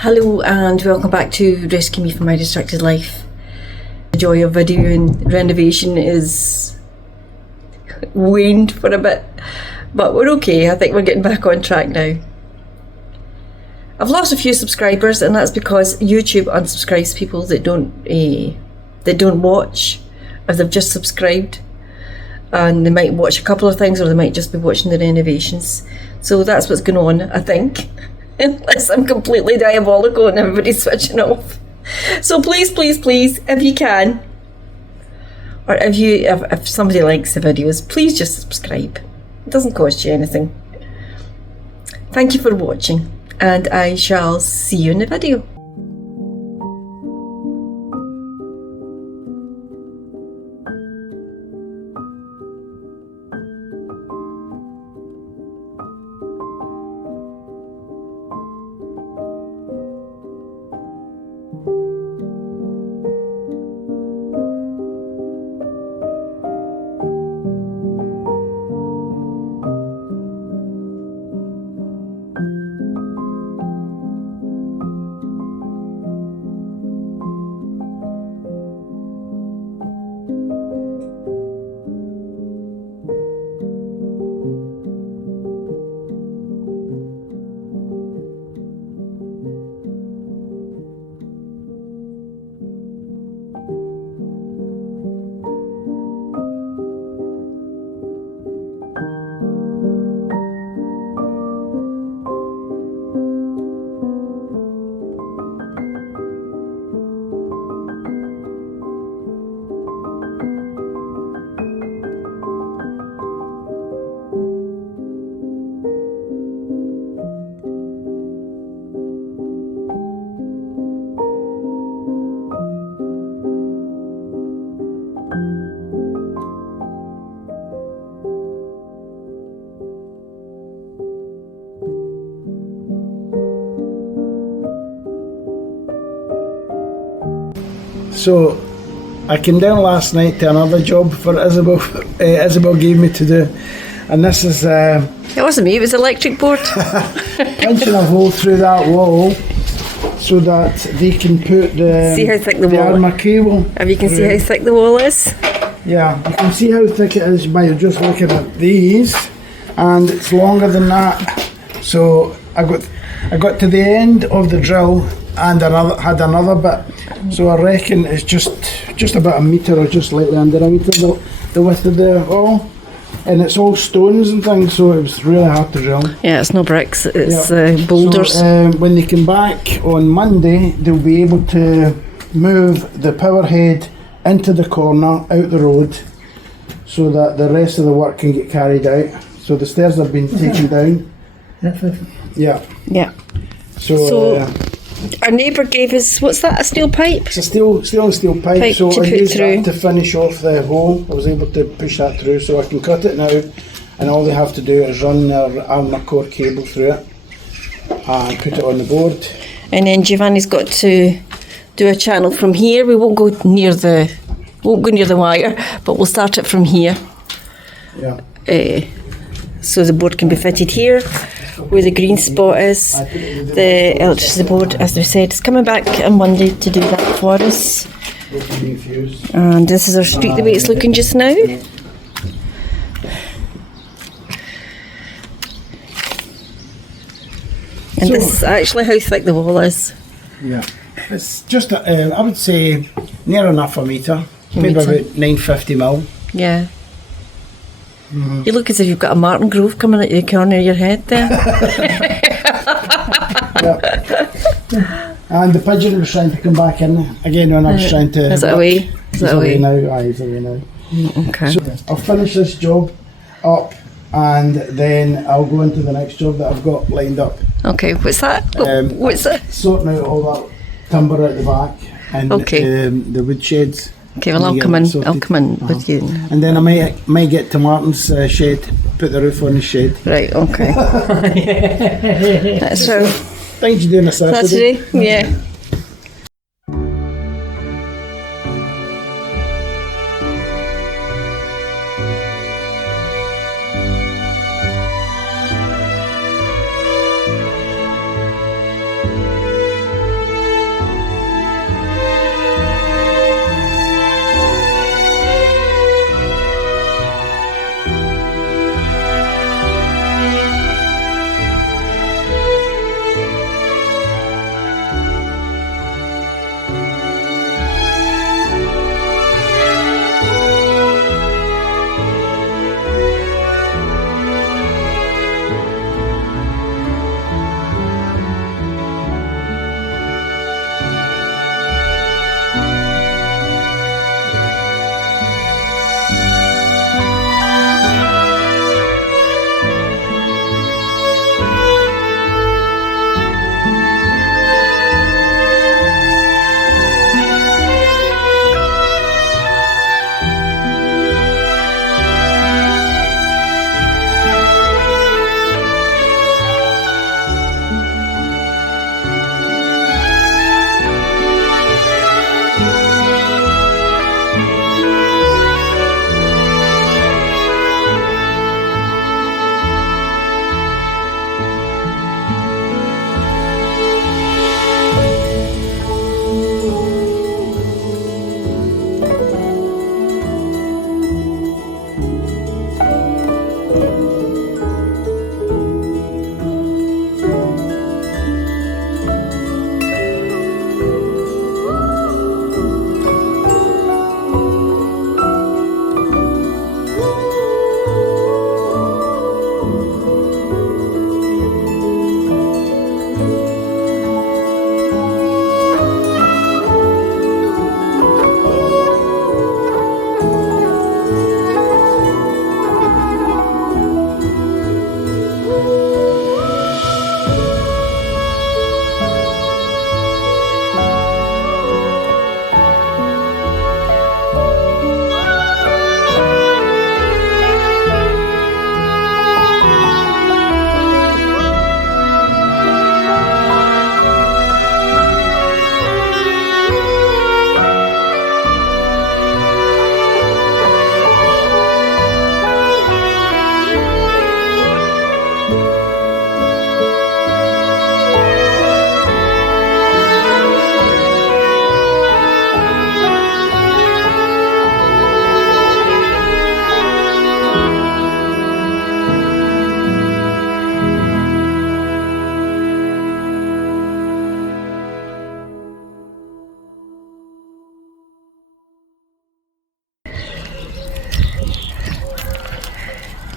Hello and welcome back to Rescue Me from My Distracted Life. The joy of video and renovation is waned for a bit, but we're okay. I think we're getting back on track now. I've lost a few subscribers, and that's because YouTube unsubscribes people that don't watch, or they've just subscribed, and they might watch a couple of things, or they might just be watching the renovations. So that's what's going on, I think. Unless I'm completely diabolical and everybody's switching off. So please, if you can, or if somebody likes the videos, please just subscribe. It doesn't cost you anything. Thank you for watching, and I shall see you in the video. So I came down last night to another job for Isabel. Isabel gave me to do, and this is It wasn't me, it was the electric board. punching a hole through that wall so that they can put the See how thick the wall armour cable. If you can see how thick the wall is. Yeah, you can see how thick it is by just looking at these, and it's longer than that. So I got to the end of the drill and had another bit. So I reckon it's just about a metre or just slightly under a metre the width of the wall, and it's all stones and things, so it was really hard to drill. Yeah, it's no bricks, it's boulders. So, when they come back on Monday, they'll be able to move the power head into the corner, out the road, so that the rest of the work can get carried out. So the stairs have been taken down. Yeah. Yeah. So our neighbour gave us, what's that, a steel pipe? it's a steel pipe, so to I put used through. that to finish off the hole. I was able to push that through, so I can cut it now, and all they have to do is run their armour core cable through it and put it on the board. And then Giovanni's got to do a channel from here. We won't go near the wire, but we'll start it from here. Yeah. So the board can be fitted here, where the green spot is. The electricity board, as we said, is coming back on Monday to do that for us. And this is our street the way it's looking just now. And this is actually how thick the wall is. Yeah, it's just I would say near enough a metre, maybe about 950 mil. Yeah. You look as if you've got a Martin Grove coming out the corner of your head there. Yeah. And the pigeon was trying to come back in again when I was trying to. Is it away? He's away now. He's away now. Okay. So I'll finish this job up and then I'll go into the next job that I've got lined up. Okay, what's that? What's that? Sorting out all that timber at the back and the wood sheds. Okay, well I'll come in. I'll come in with you. And then I might get to Martin's shed, put the roof on the shed. Right. Okay. That's so. Things you do on a Saturday. Saturday. Yeah.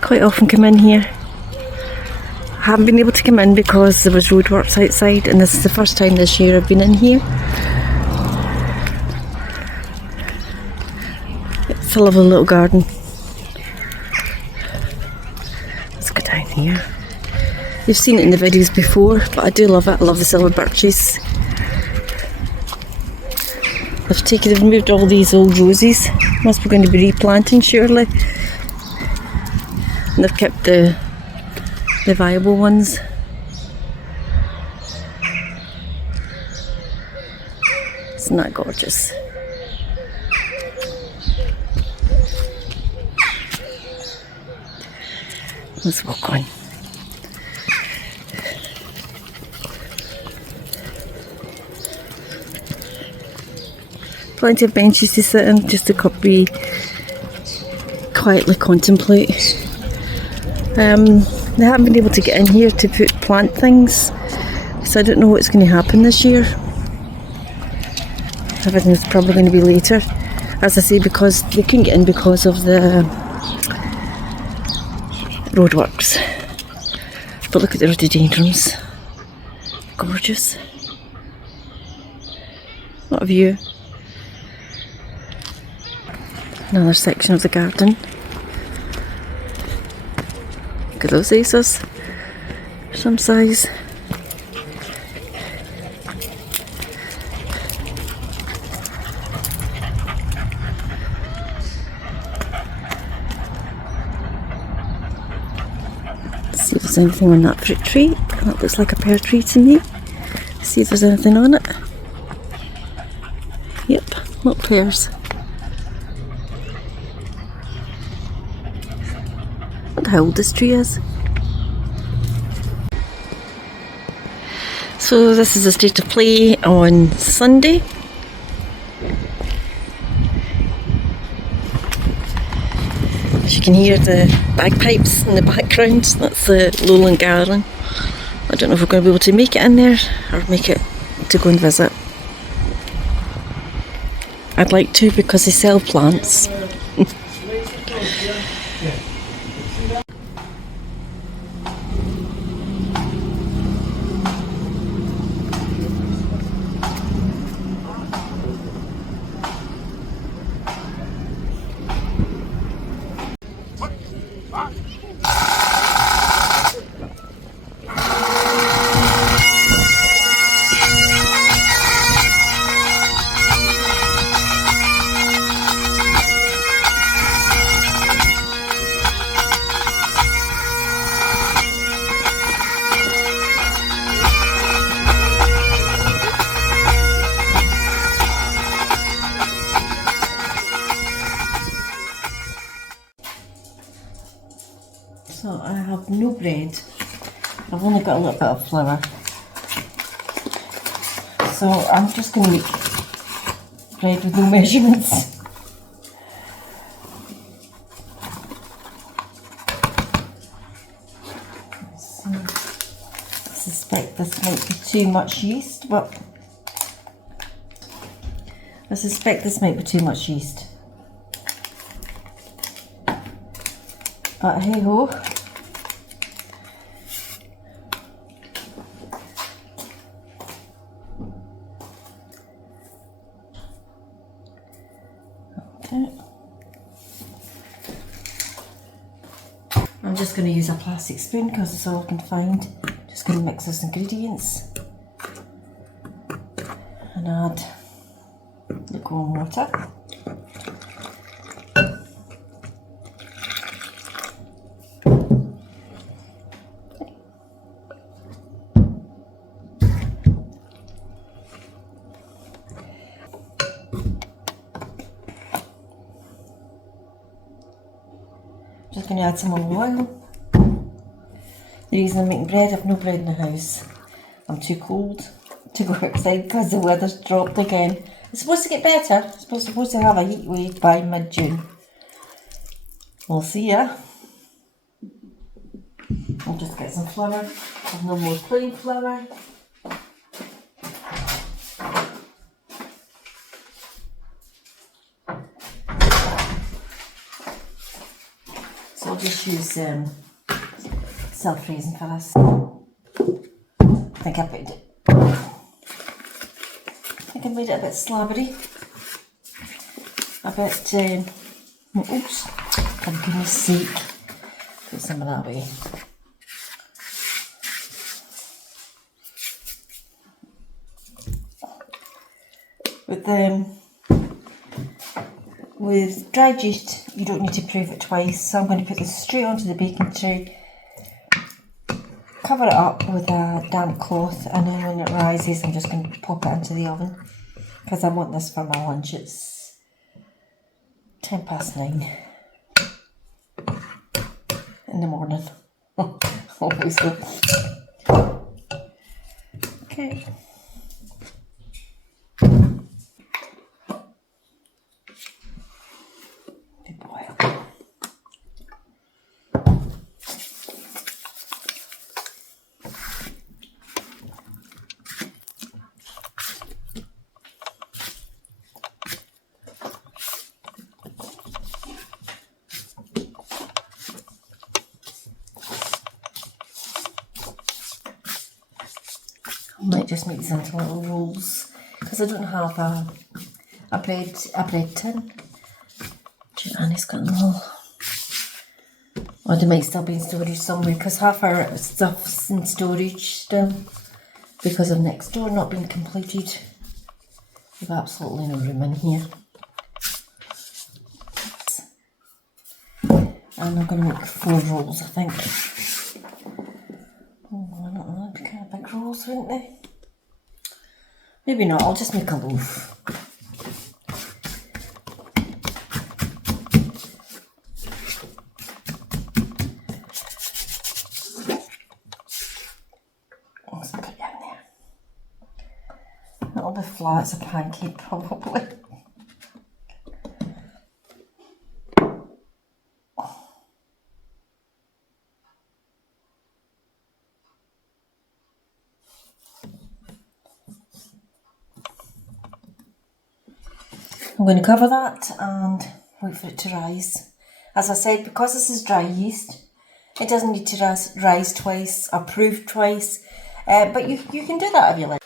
Quite often come in here. I haven't been able to come in because there was roadworks outside, and this is the first time this year I've been in here. It's a lovely little garden. Let's go down here. You've seen it in the videos before, but I do love it. I love the silver birches. They've removed all these old roses. Must be going to be replanting surely. And they've kept the viable ones. Isn't that gorgeous? Let's walk on. Plenty of benches to sit in, just to quietly contemplate. They haven't been able to get in here to plant things, so I don't know what's going to happen this year. Everything's probably going to be later, as I say, because they couldn't get in because of the roadworks. But look at the rhododendrons. Gorgeous. What a view. Another section of the garden. Look at those acers. Some size. See if there's anything on that fruit tree. That looks like a pear tree to me. See if there's anything on it. Yep, not pears. I wonder how old this tree is. So this is the state of play on Sunday. As you can hear the bagpipes in the background, that's the Lowland Garden. I don't know if we're going to be able to make it in there or make it to go and visit. I'd like to because they sell plants. So I have no bread. I've only got a little bit of flour. So I'm just going to make bread with no measurements. So I suspect this might be too much yeast, but But hey ho. Okay. I'm just going to use a plastic spoon because it's all I can find. Just going to mix those ingredients and add lukewarm water. Just going to add some olive oil. The reason I'm making bread, I've no bread in the house. I'm too cold to go outside because the weather's dropped again. It's supposed to get better. It's supposed to have a heat wave by mid-June. We'll see, yeah? I'll just get some flour. There's no more plain flour. So I'll just use self-raising for this. I think I made it a bit slabbery. A bit, oops, for goodness sake. Put some of that away. With dried yeast, you don't need to proof it twice, so I'm going to put this straight onto the baking tray, cover it up with a damp cloth, and then when it rises I'm just going to pop it into the oven because I want this for my lunch. It's 9:10 in the morning. Always good. Okay. I might just make these into little rolls because I don't have a bread tin to Fanny's got them all. Or they might still be in storage somewhere because half our stuff's in storage still because of next door not being completed. We've absolutely no room in here. And I'm going to make 4 rolls, I think. Oh, I don't know, they'd be kind of big rolls, wouldn't they? Maybe not, I'll just make a loaf. Let's put it in there. It'll be flat as a pancake, probably. I'm going to cover that and wait for it to rise. As I said, because this is dry yeast, it doesn't need to rise twice or proof twice, but you can do that if you like.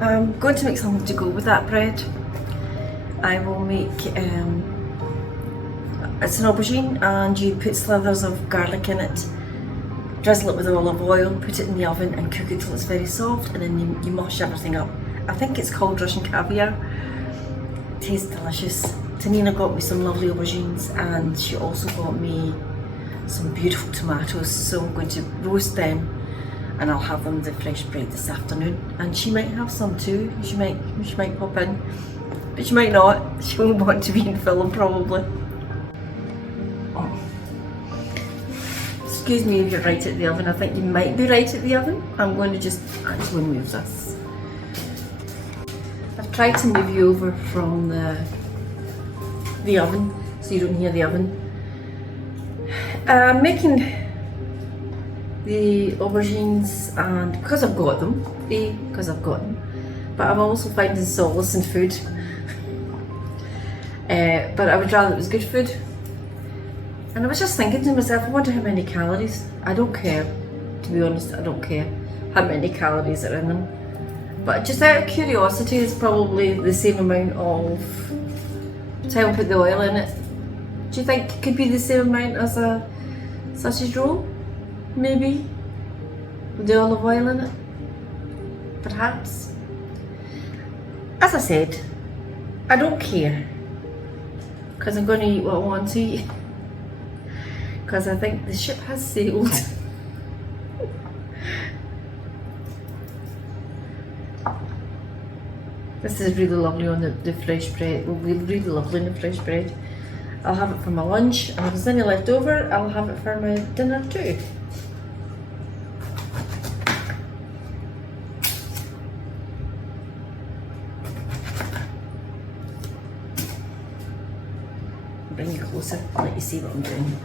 I'm going to make something to go with that bread. I will make, it's an aubergine and you put slithers of garlic in it, drizzle it with olive oil, put it in the oven and cook it till it's very soft, and then you mush everything up. I think it's called Russian caviar. It tastes delicious. Tanina got me some lovely aubergines and she also got me some beautiful tomatoes, so I'm going to roast them and I'll have them with the fresh bread this afternoon. And she might have some too. She might pop in, but she might not. She won't want to be in film probably. Oh. Excuse me if you're right at the oven. I think you might be right at the oven. I'm going to just actually move this. I've tried to move you over from the oven so you don't hear the oven. I'm making the aubergines, and because I've got them, but I'm also finding solace in food. But I would rather it was good food. And I was just thinking to myself, I wonder how many calories. I don't care, to be honest, I don't care how many calories are in them. But just out of curiosity, it's probably the same amount of time I put the oil in it. Do you think it could be the same amount as a sausage roll? Maybe, with the olive oil in it, perhaps. As I said, I don't care, because I'm going to eat what I want to eat, because I think the ship has sailed. This is really lovely on the fresh bread. It will be really lovely on the fresh bread. I'll have it for my lunch, and if there's any left over, I'll have it for my dinner too. Bring you closer, let you see what I'm doing.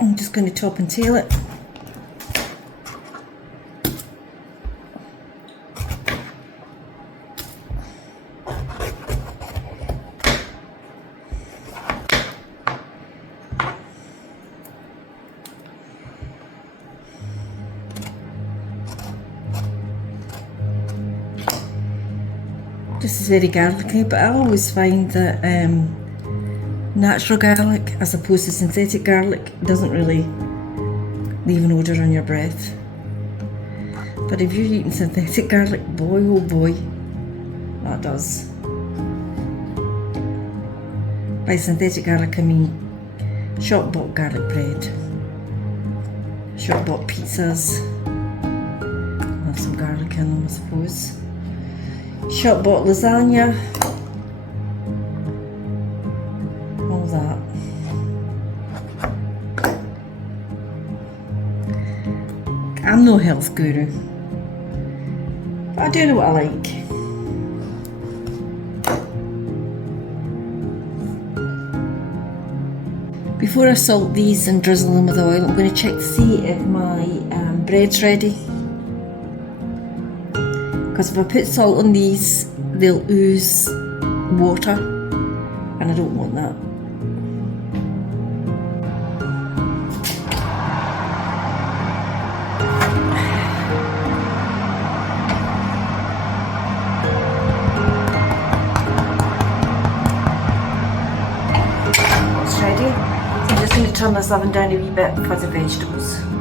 I'm just going to top and tail it. This is very garlicky, but I always find that natural garlic as opposed to synthetic garlic doesn't really leave an odour on your breath. But if you're eating synthetic garlic, boy oh boy, that does. By synthetic garlic I mean shop bought garlic bread, shop bought pizzas, I'll have some garlic in them I suppose. Shop bought lasagna, I'm no health guru, but I do know what I like. Before I salt these and drizzle them with oil, I'm going to check to see if my bread's ready. Because if I put salt on these, they'll ooze water, and I don't want that. It's ready. I'm just going to turn this oven down a wee bit for the vegetables.